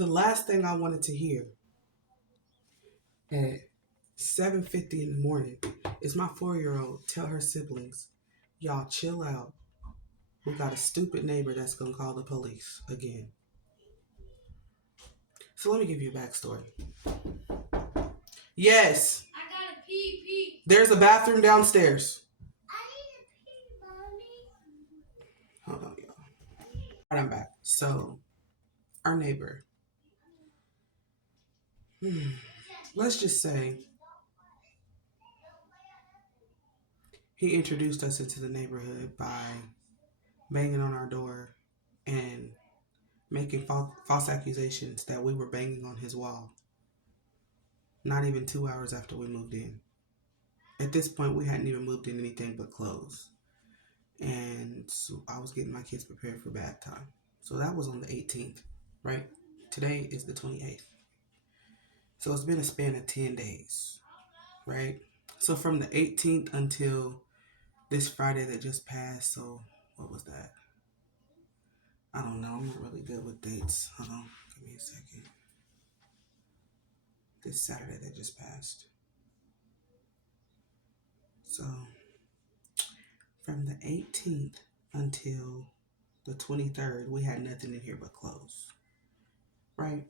The last thing I wanted to hear at 7:50 in the morning is my 4-year-old tell her siblings, y'all chill out. We got a stupid neighbor that's going to call the police again. So let me give you a backstory. Yes. I gotta pee. There's a bathroom downstairs. I need to pee, Mommy. Hold on, y'all. All right, I'm back. So, our neighbor. Let's just say he introduced us into the neighborhood by banging on our door and making false accusations that we were banging on his wall. Not even 2 hours after we moved in. At this point, we hadn't even moved in anything but clothes. And so I was getting my kids prepared for bath time. So that was on the 18th, right? Today is the 28th. So it's been a span of 10 days, right? So from the 18th until this Friday that just passed, so what was that? I don't know. I'm not really good with dates. Hold on. Give me a second. This Saturday that just passed. So from the 18th until the 23rd, we had nothing in here but clothes, right?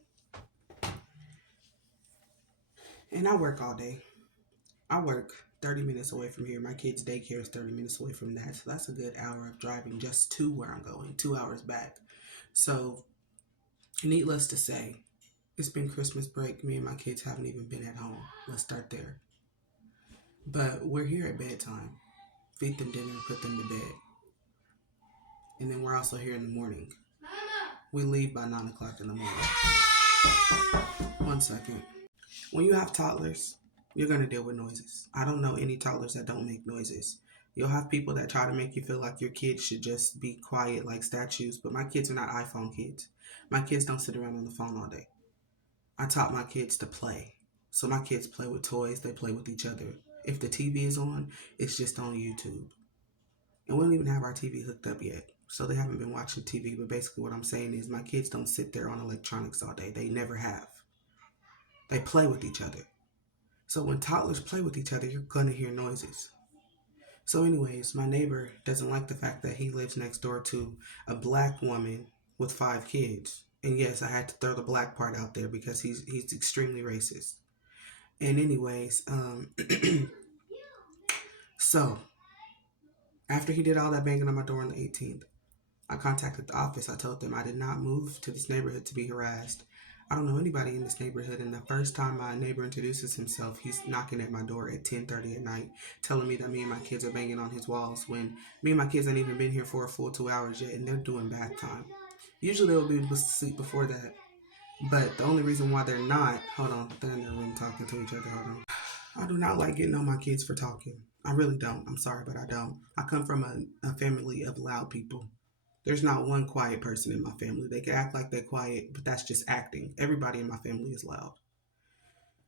And I work all day. I work 30 minutes away from here. My kids' daycare is 30 minutes away from that. So that's a good hour of driving just to where I'm going, 2 hours back. So needless to say, it's been Christmas break. Me and my kids haven't even been at home. Let's start there. But we're here at bedtime. Feed them dinner and put them to bed. And then we're also here in the morning. Mama. We leave by 9 o'clock in the morning. 1 second. When you have toddlers, you're going to deal with noises. I don't know any toddlers that don't make noises. You'll have people that try to make you feel like your kids should just be quiet like statues, but my kids are not iPhone kids. My kids don't sit around on the phone all day. I taught my kids to play. So my kids play with toys, they play with each other. If the TV is on, it's just on YouTube. And we don't even have our TV hooked up yet. So they haven't been watching TV, but basically what I'm saying is my kids don't sit there on electronics all day. They never have. They play with each other. So when toddlers play with each other, you're going to hear noises. So anyways, my neighbor doesn't like the fact that he lives next door to a black woman with 5 kids. And yes, I had to throw the black part out there because he's extremely racist. And anyways, so after he did all that banging on my door on the 18th, I contacted the office. I told them I did not move to this neighborhood to be harassed. I don't know anybody in this neighborhood, and the first time my neighbor introduces himself, he's knocking at my door at 10:30 at night, telling me that me and my kids are banging on his walls when me and my kids ain't even been here for a full 2 hours yet, and they're doing bath time. Usually they would be able to sleep before that, but the only reason why they're not, hold on, they're in their room talking to each other, hold on. I do not like getting on my kids for talking. I really don't. I'm sorry, but I don't. I come from a family of loud people. There's not one quiet person in my family. They can act like they're quiet, but that's just acting. Everybody in my family is loud.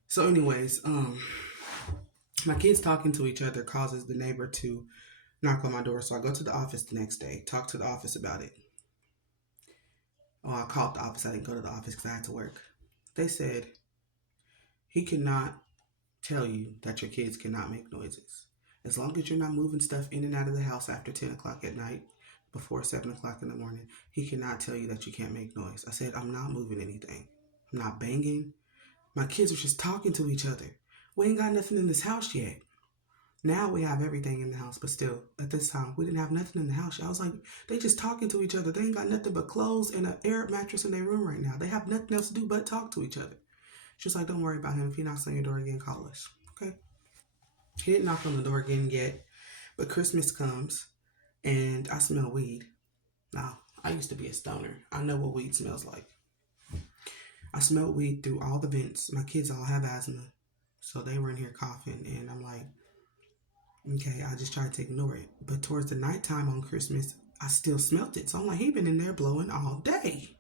So anyways, my kids talking to each other causes the neighbor to knock on my door. So I go to the office the next day, talk to the office about it. Oh, I called the office. I didn't go to the office because I had to work. They said he cannot tell you that your kids cannot make noises. As long as you're not moving stuff in and out of the house after 10 o'clock at night, before 7 o'clock in the morning, he cannot tell you that you can't make noise. I said, I'm not moving anything. I'm not banging. My kids are just talking to each other. We ain't got nothing in this house yet. Now we have everything in the house, but still, at this time, we didn't have nothing in the house. I was like, they just talking to each other. They ain't got nothing but clothes and an Arab mattress in their room right now. They have nothing else to do but talk to each other. She's like, don't worry about him. If he knocks on your door again, call us. Okay. He didn't knock on the door again yet, but Christmas comes and I smell weed. Now, I used to be a stoner. I know what weed smells like. I smelled weed through all the vents. My kids all have asthma, so they were in here coughing, and I'm like, okay, I just tried to ignore it. But towards the nighttime on Christmas, I still smelt it. So I'm like, he been in there blowing all day.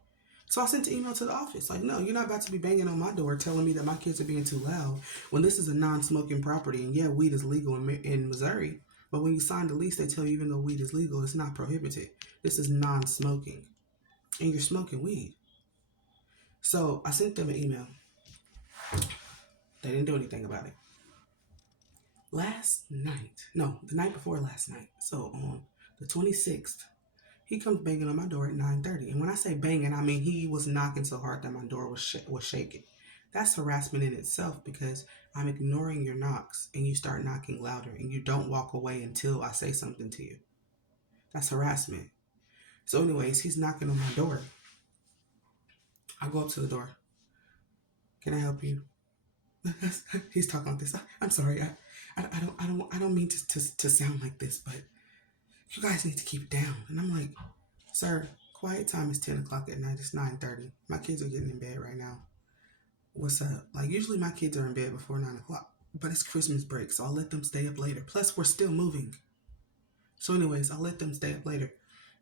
So I sent an email to the office, like, no, you're not about to be banging on my door telling me that my kids are being too loud when this is a non-smoking property. And yeah, weed is legal in Missouri, but when you sign the lease, they tell you even though weed is legal, it's not prohibited. This is non-smoking, and you're smoking weed. So I sent them an email. They didn't do anything about it. Last night, no, the night before last night, so on the 26th, he comes banging on my door at 9:30. And when I say banging, I mean he was knocking so hard that my door was shaking. That's harassment in itself because I'm ignoring your knocks and you start knocking louder and you don't walk away until I say something to you. That's harassment. So, anyways, he's knocking on my door. I go up to the door. Can I help you? He's talking like this. I'm sorry. I don't mean to sound like this, but you guys need to keep it down. And I'm like, sir, quiet time is 10 o'clock at night. It's 9:30. My kids are getting in bed right now. What's up? Like, usually my kids are in bed before 9 o'clock, but it's Christmas break, so I'll let them stay up later. Plus, we're still moving. So, anyways, I'll let them stay up later.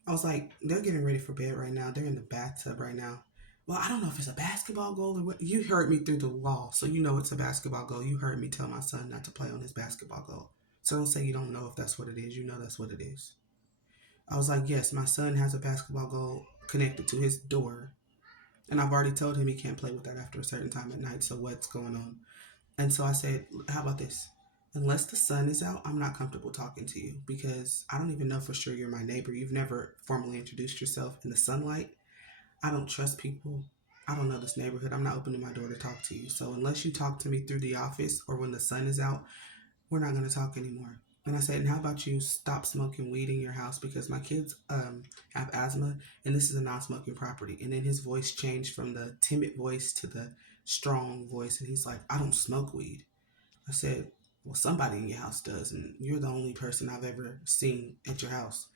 I was like, they're getting ready for bed right now. They're in the bathtub right now. Well, I don't know if it's a basketball goal or what. You heard me through the wall, so you know it's a basketball goal. You heard me tell my son not to play on his basketball goal. So don't say you don't know if that's what it is. You know that's what it is. I was like, yes, my son has a basketball goal connected to his door. And I've already told him he can't play with that after a certain time at night. So what's going on? And so I said, how about this? Unless the sun is out, I'm not comfortable talking to you because I don't even know for sure you're my neighbor. You've never formally introduced yourself in the sunlight. I don't trust people. I don't know this neighborhood. I'm not opening my door to talk to you. So unless you talk to me through the office or when the sun is out, we're not going to talk anymore. And I said, and how about you stop smoking weed in your house because my kids have asthma and this is a non-smoking property. And then his voice changed from the timid voice to the strong voice. And he's like, I don't smoke weed. I said, well, somebody in your house does. And you're the only person I've ever seen at your house.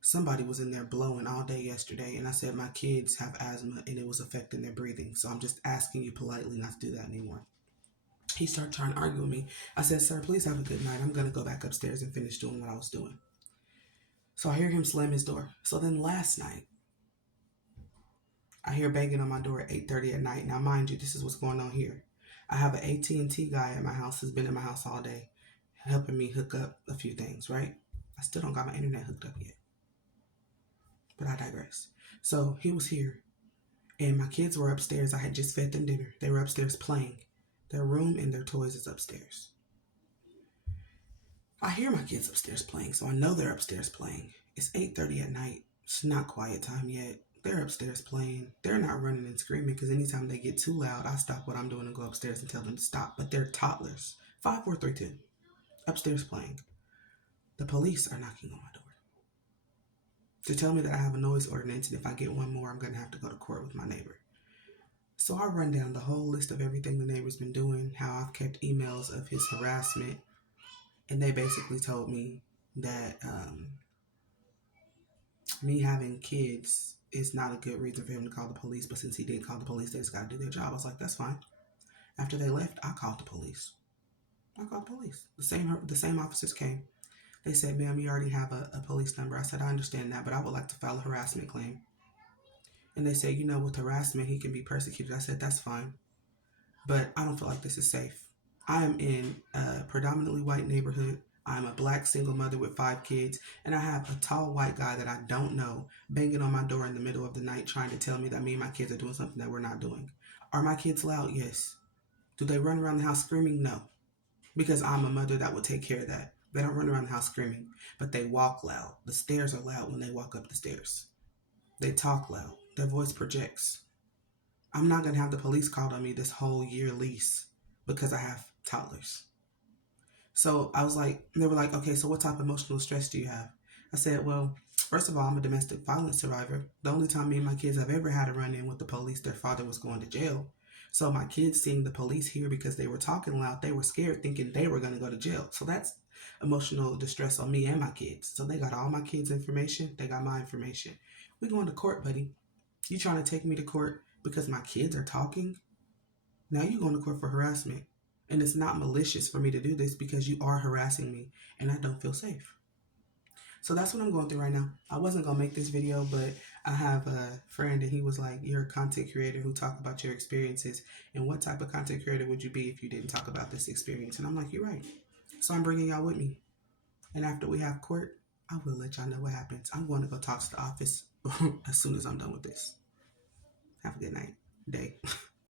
Somebody was in there blowing all day yesterday. And I said, my kids have asthma and it was affecting their breathing. So I'm just asking you politely not to do that anymore. He started trying to argue with me. I said, sir, please have a good night. I'm going to go back upstairs and finish doing what I was doing. So I hear him slam his door. So then last night, I hear banging on my door at 8:30 at night. Now, mind you, this is what's going on here. I have an AT&T guy at my house who's been in my house all day, helping me hook up a few things, right? I still don't got my internet hooked up yet. But I digress. So he was here, and my kids were upstairs. I had just fed them dinner. They were upstairs playing. Their room and their toys is upstairs. I hear my kids upstairs playing, so I know they're upstairs playing. It's 8:30 at night. It's not quiet time yet. They're upstairs playing. They're not running and screaming because anytime they get too loud, I stop what I'm doing and go upstairs and tell them to stop. But they're toddlers. 5, 4, 3, 2. Upstairs playing. The police are knocking on my door to tell me that I have a noise ordinance, and if I get one more, I'm going to have to go to court with my neighbor. So I run down the whole list of everything the neighbor's been doing, how I've kept emails of his harassment, and they basically told me that me having kids is not a good reason for him to call the police, but since he did call the police, they just got to do their job. I was like, that's fine. After they left, I called the police. The same officers came. They said, ma'am, you already have a police number. I said, I understand that, but I would like to file a harassment claim. And they said, with harassment, he can be persecuted. I said, that's fine, but I don't feel like this is safe. I am in a predominantly white neighborhood. I'm a black single mother with 5 kids, and I have a tall white guy that I don't know banging on my door in the middle of the night trying to tell me that me and my kids are doing something that we're not doing. Are my kids loud? Yes. Do they run around the house screaming? No. Because I'm a mother that would take care of that. They don't run around the house screaming, but they walk loud. The stairs are loud when they walk up the stairs. They talk loud. Their voice projects. I'm not going to have the police called on me this whole year lease because I have toddlers. So I was like, they were like, okay, so what type of emotional stress do you have? I said, well, first of all, I'm a domestic violence survivor. The only time me and my kids have ever had a run-in with the police, their father was going to jail. So my kids seeing the police here because they were talking loud, they were scared thinking they were going to go to jail. So that's emotional distress on me and my kids. So they got all my kids' information. They got my information. We're going to court, buddy. You trying to take me to court because my kids are talking? Now you're going to court for harassment. And it's not malicious for me to do this because you are harassing me and I don't feel safe. So that's what I'm going through right now. I wasn't going to make this video, but I have a friend and he was like, you're a content creator who talk about your experiences. And what type of content creator would you be if you didn't talk about this experience? And I'm like, you're right. So I'm bringing y'all with me. And after we have court, I will let y'all know what happens. I'm going to go talk to the office as soon as I'm done with this. Have a good night. day.